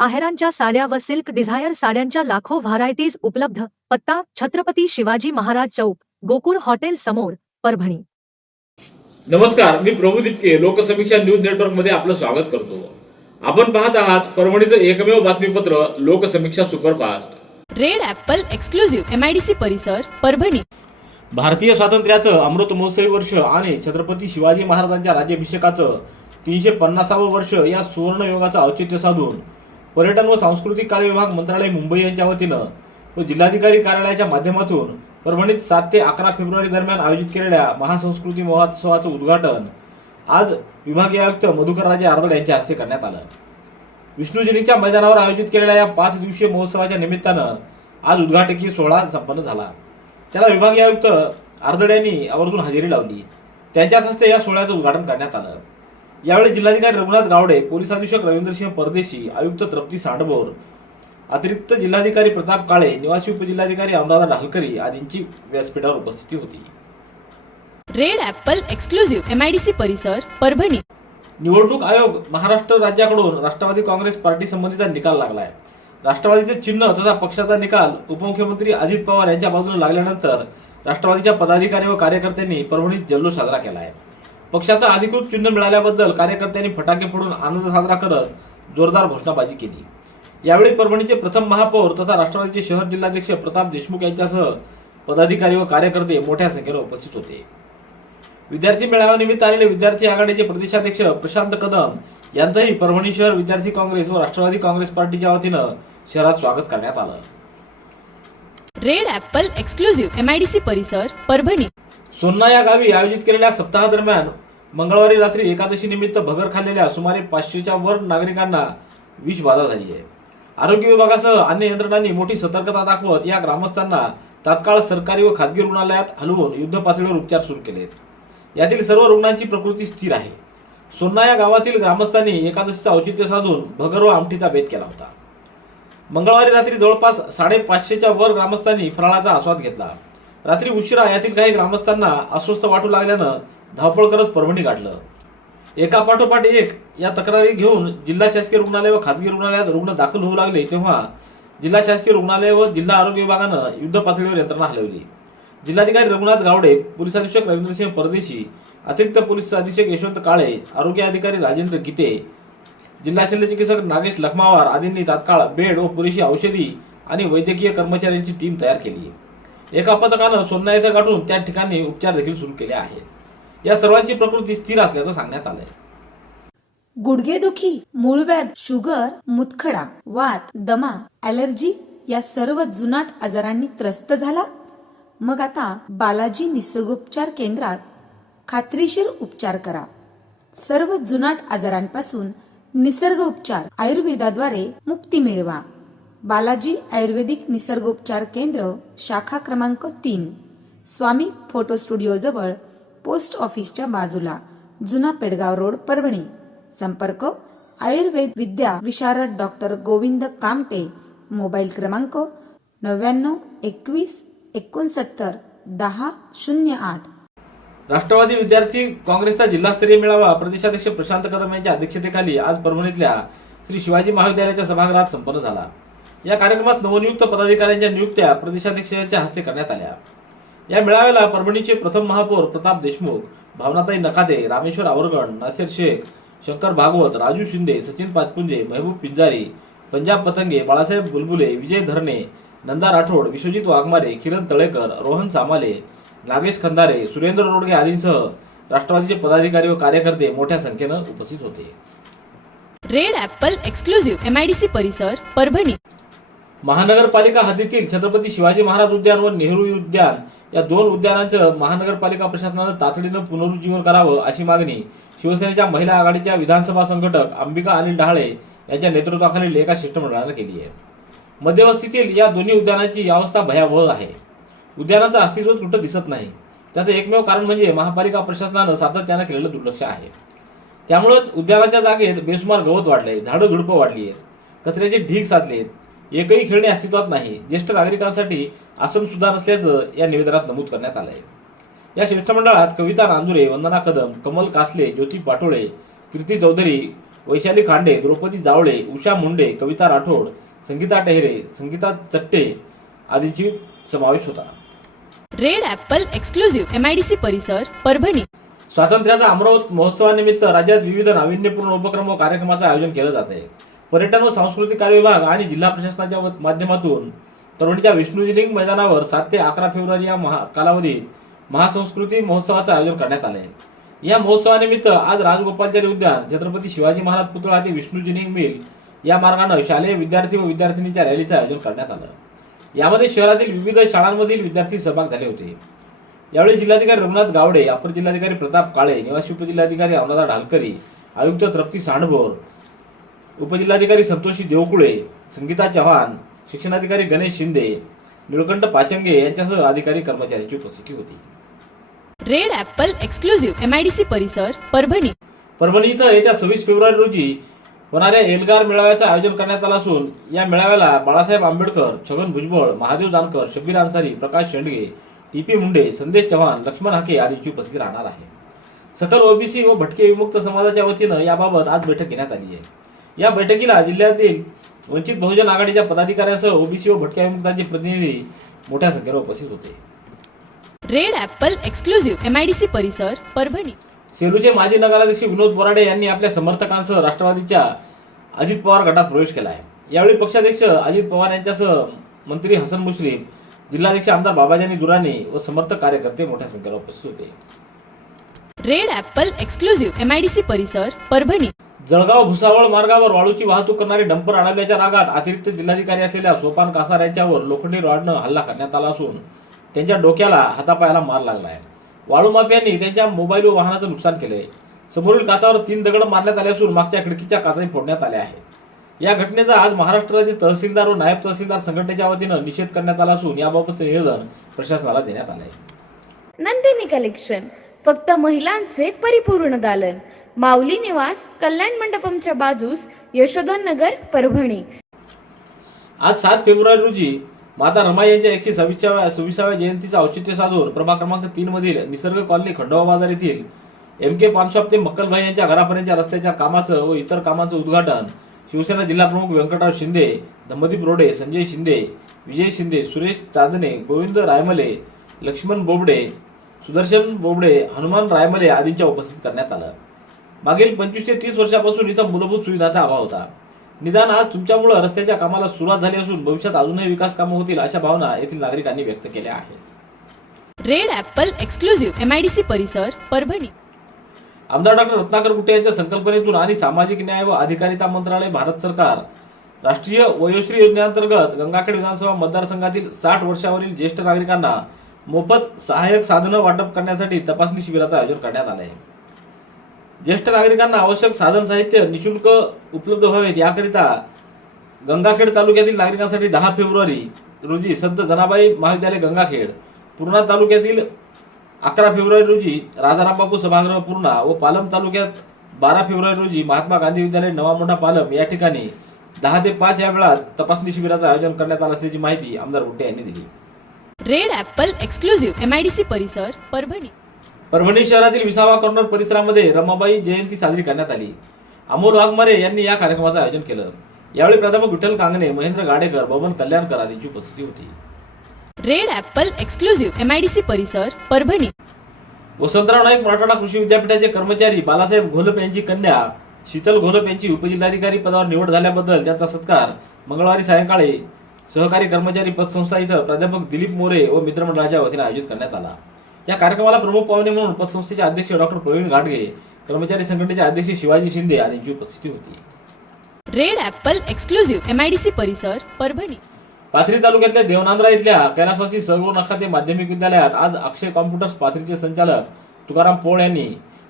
आहेरांच्या साड्या व silk Dzire साड्यांच्या लाखो व्हरायटीज उपलब्ध. पत्ता छत्रपती शिवाजी महाराज चौक गोकुळ हॉटेल समोर परभणी. नमस्कार मी प्रभू दिपके लोकसमीक्षा न्यूज नेटवर्कमध्ये आपलं स्वागत करतो. आपण पाहत आहात परभणीचं एकमेव बातमीपत्र Loksamiksha superfast. Red apple exclusive MIDC परिसर परभणी. भारतीय स्वातंत्र्याचं अमृत महोत्सवी वर्ष आणि छत्रपती शिवाजी महाराजांच्या राज्याभिषेकाचं तीनशे पन्नासावं वर्ष या सुवर्ण योगाचं औचित्य साधून पर्यटन व सांस्कृतिक कार्य विभाग मंत्रालय मुंबई यांच्या वतीनं व जिल्हाधिकारी कार्यालयाच्या माध्यमातून परभणीत सात ते अकरा फेब्रुवारी दरम्यान आयोजित केलेल्या महासंस्कृती महोत्सवाचं उद्घाटन आज विभागीय आयुक्त मधुकर राजे आर्दड यांच्या हस्ते करण्यात आलं. विष्णूजनीच्या मैदानावर आयोजित केलेल्या या पाच दिवसीय महोत्सवाच्या निमित्तानं आज उद्घाटकीय सोहळा संपन्न झाला. त्याला विभागीय आयुक्त आर्दड यांनी आवर्जून हजेरी लावली. त्यांच्याच हस्ते या सोहळ्याचं उद्घाटन करण्यात आलं. यावेळी जिल्हाधिकारी रघुनाथ गावडे पोलीस अधीक्षक रवींद्रसिंह परदेशी आयुक्त तृप्ती सांडभोर अतिरिक्त जिल्हाधिकारी प्रताप काळे निवासी उपजिल्हाधिकारी अनुराधा ढालकरी आदींची व्यासपीठावर उपस्थिती होती. रेड ॲपल एक्सक्लुझिव्ह एमआयडीसी परिसर परभणी. निवडणूक आयोग महाराष्ट्र राज्याकडून राष्ट्रवादी काँग्रेस पार्टी संबंधीचा निकाल लागलाय. राष्ट्रवादीचे चिन्ह तथा पक्षाचा निकाल उपमुख्यमंत्री अजित पवार यांच्या बाजूने लागल्यानंतर राष्ट्रवादीच्या पदाधिकारी व कार्यकर्त्यांनी परभणीत जल्लोष साजरा केला आहे पक्षाचं अधिकृत चिन्ह मिळाल्याबद्दल कार्यकर्त्यांनी फटाके फोडून आनंद साजरा करत जोरदार घोषणाबाजी केली. यावेळी परभणीचे प्रथम महापौर तथा राष्ट्रवादीचे शहर जिल्हाध्यक्ष प्रताप देशमुख यांच्यासह पदाधिकारी व कार्यकर्ते मोठ्या संख्येने उपस्थित होते. विद्यार्थी मेळाव्यानिमित्त आलेले विद्यार्थी आघाडीचे प्रदेशाध्यक्ष प्रशांत कदम यांचंही परभणी शहर विद्यार्थी काँग्रेस व राष्ट्रवादी काँग्रेस पार्टीच्या वतीनं शहरात स्वागत करण्यात आलं. रेड ॲपल एक्सक्लुझिव्ह एमआयडीसी परिसर परभणी. सोन्ना या गावी आयोजित केलेल्या सप्ताहादरम्यान मंगळवारी रात्री एकादशी निमित्त भगर खाल्लेल्या सुमारे पाचशेच्या वर नागरिकांना विषबाधा झाली आहे. आरोग्य विभागासह अन्य यंत्रणांनी मोठी सतर्कता दाखवत या ग्रामस्थांना तात्काळ सरकारी व खाजगी रुग्णालयात हलवून युद्ध पातळीवर उपचार सुरू केलेत. यातील सर्व रुग्णांची प्रकृती स्थिर आहे. सोन्ना या गावातील ग्रामस्थांनी एकादशीचं औचित्य साधून भगर व आमटीचा बेत केला होता. मंगळवारी रात्री जवळपास साडेपाचशेच्या वर ग्रामस्थांनी फराळाचा आस्वाद घेतला. रात्री उशिरा यातील काही ग्रामस्थांना अस्वस्थ वाटू लागल्यानं धावपळ करत परभणी गाठलं. एका पाठोपाठ एक या तक्रारी घेऊन जिल्हा शासकीय रुग्णालय व खाजगी रुग्णालयात रुग्ण दाखल होऊ लागले तेव्हा जिल्हा शासकीय रुग्णालय व जिल्हा आरोग्य विभागानं युद्ध पातळीवर यंत्रणा हलवली. जिल्हाधिकारी रघुनाथ गावडे पोलीस अधीक्षक रवींद्रसिंह परदेशी अतिरिक्त पोलीस अधीक्षक यशवंत काळे आरोग्य अधिकारी राजेंद्र गीते जिल्हा शल्यचिकित्सक नागेश लखमावार आदींनी तात्काळ बेड व पुरेशी औषधी आणि वैद्यकीय कर्मचाऱ्यांची टीम तयार केली. एका पथकानं सोन्ना येथे गाठून त्या ठिकाणी उपचार देखील सुरू केले आहेत. या सर्वांची प्रकृती स्थिर असल्याचं सांगण्यात आलंय. गुडघेदुखी मूळव्याध शुगर मुतखडा वात दमा ॲलर्जी या सर्व जुनाट आजारांनी त्रस्त झाला. मग आता बालाजी निसर्गोपचार केंद्रात खात्रीशीर उपचार करा. सर्व जुनाट आजारांपासून निसर्ग उपचार आयुर्वेदाद्वारे मुक्ती मिळवा. बालाजी आयुर्वेदिक निसर्गोपचार केंद्र शाखा क्रमांक तीन. स्वामी फोटो स्टुडिओ जवळ पोस्ट ऑफिसच्या बाजूला जुना पेडगाव रोड परभणी. संपर्क आयुर्वेद विद्या विशारद डॉक्टर गोविंद कामटे. मोबाईल क्रमांक नव्याण्णव एकवीस एकोणसत्तर दहा शून्य आठ. राष्ट्रवादी विद्यार्थी काँग्रेसचा जिल्हास्तरीय मेळावा प्रदेशाध्यक्ष प्रशांत कदम यांच्या अध्यक्षतेखाली आज परभणीतल्या श्री शिवाजी महाविद्यालयाच्या सभागृहात संपन्न झाला. या कार्यक्रमात नवनियुक्त पदाधिकाऱ्यांच्या नियुक्त्या प्रदेशाध्यक्षांच्या हस्ते करण्यात आल्या. या मेळाव्याला परभणीचे प्रथम महापौर प्रताप देशमुख भावनाताई नकाते रामेश्वर आवरगण नासेर शेख शंकर भागवत राजू शिंदे सचिन पाचपुंजे महबूब पिंजारी पंजाब पतंगे बाळासाहेब बुलबुले विजय धरणे नंदा राठोड विश्वजित वाघमारे किरण तळेकर रोहन सामाले नागेश खंदारे सुरेंद्र रोडगे आदींसह राष्ट्रवादीचे पदाधिकारी व कार्यकर्ते मोठ्या संख्येनं उपस्थित होते. रेड एक्सक्लुझिव्ह एमआयडीसी परिसर परभणी. महानगरपालिका हद्दीतील छत्रपती शिवाजी महाराज उद्यान व नेहरू उद्यान या दोन उद्यानांचं महानगरपालिका प्रशासनानं तातडीनं पुनरुज्जीवन करावं अशी मागणी शिवसेनेच्या महिला आघाडीच्या विधानसभा संघटक अंबिका अनिल डहाळे यांच्या नेतृत्वाखालील एका शिष्टमंडळानं केली आहे. मध्यवस्तीतील या दोन्ही उद्यानांची अवस्था भयावह आहे. उद्यानाचं अस्तित्वच कुठं दिसत नाही. त्याचं एकमेव कारण म्हणजे महापालिका प्रशासनानं सातत्यानं केलेलं दुर्लक्ष आहे. त्यामुळंच उद्यानाच्या जागेत बेसुमार गवत वाढलंय झाडं झुडपं वाढली आहेत कचऱ्याचे ढीग साचलेत एकही खेळणे अस्तित्वात नाही. ज्येष्ठ नागरिकांसाठी आसन सुद्धा नसल्याचं या निवेदनात नमूद करण्यात आलं आहे. या शिष्टमंडळात कविता नांदुरे वंदना कदम कमल कासले ज्योती पाटोळे कीर्ती चौधरी वैशाली खांडे द्रौपदी जावळे उषा मुंडे कविता राठोड संगीता टेहरे संगीता चट्टे आदींची समावेश होता. Red apple exclusive M I D C परिसर परभणी. स्वातंत्र्याचा अमरावत महोत्सवानिमित्त राज्यात विविध नाविन्यपूर्ण उपक्रम व कार्यक्रमाचं आयोजन केलं जात आहे. पर्यटन व सांस्कृतिक कार्य विभाग आणि जिल्हा प्रशासनाच्या माध्यमातून तरुणीच्या विष्णूजिलिंग मैदानावर सात ते अकरा फेब्रुवारी या महा कालावधीत महासंस्कृती महोत्सवाचं आयोजन करण्यात आले आहे या महोत्सवानिमित्त आज राजगोपालचारी उद्यान छत्रपती शिवाजी महाराज पुतळा ते विष्णूजिलिंग मिल या मार्गानं शालेय विद्यार्थी व विद्यार्थिनीच्या रॅलीचं आयोजन करण्यात आलं. यामध्ये शहरातील विविध शाळांमधील विद्यार्थी सहभाग झाले होते. यावेळी जिल्हाधिकारी रघुनाथ गावडे अपर जिल्हाधिकारी प्रताप काळे निवासी उपजिल्हाधिकारी अमृता ढालकरी आयुक्त तृप्ती सांडभोर उपजिल्हाधिकारी संतोषी देवकुळे संगीता चव्हाण शिक्षणाधिकारी गणेश शिंदे निळकंठ पाचंगे यांच्यासह अधिकारी कर्मचाऱ्यांची उपस्थिती होती. Red apple exclusive M I D C परिसर परभणी. परभणी इथं येत्या सव्वीस फेब्रुवारी रोजी होणाऱ्या एल्गार मेळाव्याचं आयोजन करण्यात आलं असून या मेळाव्याला बाळासाहेब आंबेडकर छगन भुजबळ महादेव जानकर शब्बीर अन्सारी प्रकाश शेंडगे टी पी मुंडे संदेश चव्हाण लक्ष्मण हाके आदींची उपस्थिती राहणार आहे. सकल ओबीसी व भटके विमुक्त समाजाच्या वतीनं याबाबत आज बैठक घेण्यात आली आहे. या बैठकीला जिल्ह्यातील वंचित बहुजन आघाडीच्या पदाधिकाऱ्यांसह ओबीसी व भटक्या विमुक्तांचे प्रतिनिधी मोठ्या संख्येनं उपस्थित होते. Red apple exclusive M I D C परिसर परभणी. सेलूचे माजी नगराध्यक्ष विनोद बोराडे यांनी आपल्या समर्थकांसह राष्ट्रवादीच्या अजित पवार गटात प्रवेश केला आहे. यावेळी पक्षाध्यक्ष अजित पवार यांच्यासह मंत्री हसन मुश्रीफ जिल्हाध्यक्ष आमदार बाबाजानी दुराणी व समर्थक कार्यकर्ते मोठ्या संख्येनं उपस्थित होते. Red apple exclusive M I D C परिसर परभणी. जळगाव भुसावळ मार्गावर वाळूची वाहतूक करणारे डंपर अडवल्याच्या रागात अतिरिक्त जिल्हाधिकारी असलेल्या सोपान कासार यांच्यावर लोखंडी रॉडनं हल्ला करण्यात आला असून त्यांच्या डोक्याला हातापायाला मार लागला आहे. वाळू माफियांनी त्यांच्या मोबाईल व वाहनाचं नुकसान केलंय. समोरील काचावर तीन दगड मारण्यात आले असून मागच्या खिडकीच्या काचाही फोडण्यात आल्या आहेत. या घटनेचा आज महाराष्ट्र राज्य तहसीलदार व नायब तहसीलदार संघटनेच्या वतीनं निषेध करण्यात आला असून याबाबतचं निवेदन प्रशासनाला देण्यात आलं आहे नंदिनी कलेक्शन. फक्त महिलांचे परिपूर्ण दालन. माऊली निवास कल्याण मंडपमच्या बाजूस यशोधन नगर परभणी. आज सात फेब्रुवारी रोजी माता रमाई यांच्या एकशे सव्वीसाव्या सव्वीसाव्या जयंतीचं औचित्य साधून प्रभाग क्रमांक तीन मधील निसर्ग कॉलनी खंडोबा बाजार येथील एम के पानशॉप ते मक्कलभाई यांच्या घरापर्यंतच्या रस्त्याच्या कामाचं व इतर कामाचं उद्घाटन शिवसेना जिल्हाप्रमुख व्यंकटराव शिंदे धम्मदीप रोडे संजय शिंदे विजय शिंदे सुरेश चांदणे गोविंद रायमले लक्ष्मण बोबडे सुदर्शन बोबडे हनुमान रायमले आदींच्या उपस्थित करण्यात आलं. मागील पंचवीस ते तीस वर्षापासून इथं मूलभूत सुविधांचा अभाव होता. निदान आज तुमच्यामुळे रस्त्याच्या कामाला सुरुवात झाली असून भविष्यात अजूनही विकास कामं होतील अशा भावना येथील नागरिकांनी व्यक्त केल्या आहेत. Red apple exclusive M I D C परिसर परभणी. आमदार डॉक्टर रत्नाकर कुटे यांच्या संकल्पनेतून आणि सामाजिक न्याय व अधिकारिता मंत्रालय भारत सरकार राष्ट्रीय वयोश्री योजनेअंतर्गत गंगाखेड विधानसभा मतदारसंघातील साठ वर्षावरील ज्येष्ठ नागरिकांना मोफत सहाय्यक साधनं वाटप करण्यासाठी तपासणी शिबिराचं आयोजन करण्यात आलं आहे ज्येष्ठ नागरिकांना आवश्यक साधन साहित्य निशुल्क उपलब्ध व्हावेत याकरिता गंगाखेड तालुक्यातील नागरिकांसाठी दहा फेब्रुवारी रोजी संत जनाबाई महाविद्यालय गंगाखेड पूर्णा तालुक्यातील अकरा फेब्रुवारी रोजी राजारामबापू सभागृह पूर्णा व पालम तालुक्यात बारा फेब्रुवारी रोजी महात्मा गांधी विद्यालय नवा मोठा पालम या ठिकाणी दहा ते पाच या वेळात तपासणी शिबिराचं आयोजन करण्यात आलं असल्याची माहिती आमदार गुट्टे यांनी दिली. Red apple exclusive M I D C परिसर परभणी. परभणी शहरातील विसावा कॉर्नर परिसरामध्ये रमाबाई जयंती साजरी करण्यात आली. अमोल वाघमारे यांनी या कार्यक्रमाचं आयोजन केलं. यावेळी प्राध्यापक विठ्ठल कांगणे महेंद्र गाडेकर बबन कल्याणकर आदींची उपस्थिती होती. Red apple exclusive M I D C परिसर परभणी. वसंतराव नाईक मराठवाडा कृषी विद्यापीठाचे कर्मचारी बालासाहेब घोलप यांची कन्या शीतल घोलप यांची उपजिल्हाधिकारी पदावर निवड झाल्याबद्दल त्यांचा सत्कार मंगळवारी सायंकाळी सहकारी कर्मचारी पतसंस्था इथं प्राध्यापक दिलीप मोरे व मित्रमंडळाच्या वतीने आयोजित करण्यात आला. या कार्यक्रमाला प्रमुख पाहुणे म्हणून पतसंस्थेचे अध्यक्ष डॉक्टर प्रवीण घाटगे कर्मचारी संघटनेचे अध्यक्ष शिवाजी शिंदे यांची उपस्थिती होती. Red apple exclusive M I D C परिसर परभणी. पाथरी तालुक्यातल्या देवनांद्रा इथल्या कैलासवासी सर्व नखाते माध्यमिक विद्यालयात आज अक्षय कॉम्प्युटर्स पाथरीचे संचालक तुकाराम पोळ यांनी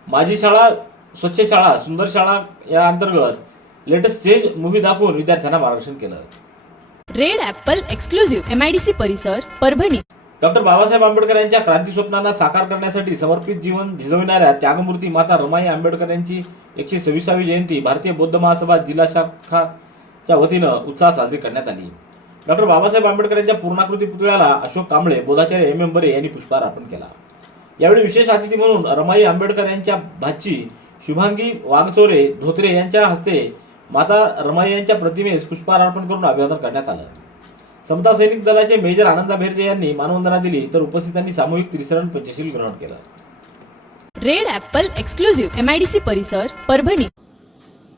माझी शाळा स्वच्छ शाळा सुंदर शाळा या अंतर्गत लेटेस्ट चेंज मूव्ही दाखवून विद्यार्थ्यांना मार्गदर्शन केलं. रेड ऍपल एक्सक्लुझिव्ह एमआयडीसी परिसर परभणी. डॉक्टर बाबासाहेब आंबेडकर यांच्या क्रांती स्वप्नांना साकार करण्यासाठी समर्पित जीवन झिजविणाऱ्या त्यागमूर्ती माता रमाई आंबेडकर यांची एकशे सव्वीसावी जयंती भारतीय बौद्ध महासभा जिल्हा शाखाच्या वतीनं उत्साहात साजरी करण्यात आली. डॉक्टर बाबासाहेब आंबेडकर यांच्या पूर्णाकृती पुतळ्याला अशोक कांबळे बोधाचार्य एम एम बरे यांनी पुष्पहार अर्पण केला. यावेळी विशेष अतिथी म्हणून रमाई आंबेडकर यांच्या भाची शुभांगी वाघचोरे धोत्रे यांच्या हस्ते माता रमाई यांच्या प्रतिमेस पुष्पहार अर्पण करून अभिवादन करण्यात आलं. समता सैनिक दलाचे मेजर आनंदा भेरजे यांनी मानवंदना दिली तर उपस्थितांनी सामूहिक त्रिसरण पंचशील ग्रहण केलं. Red apple exclusive M I D C परिसर परभणी.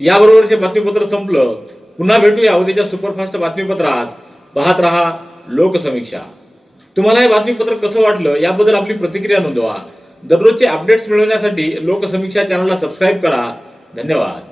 याबरोबरचे बातमीपत्र संपलं. पुन्हा भेटूया उद्याच्या सुपरफास्ट बातमीपत्रात. पाहत रहा लोकसमीक्षा. तुम्हाला हे बातमीपत्र कसं वाटलं याबद्दल आपली प्रतिक्रिया नोंदवा. दररोजचे अपडेट्स मिळवण्यासाठी लोकसमीक्षा चॅनलला सबस्क्राईब करा. धन्यवाद.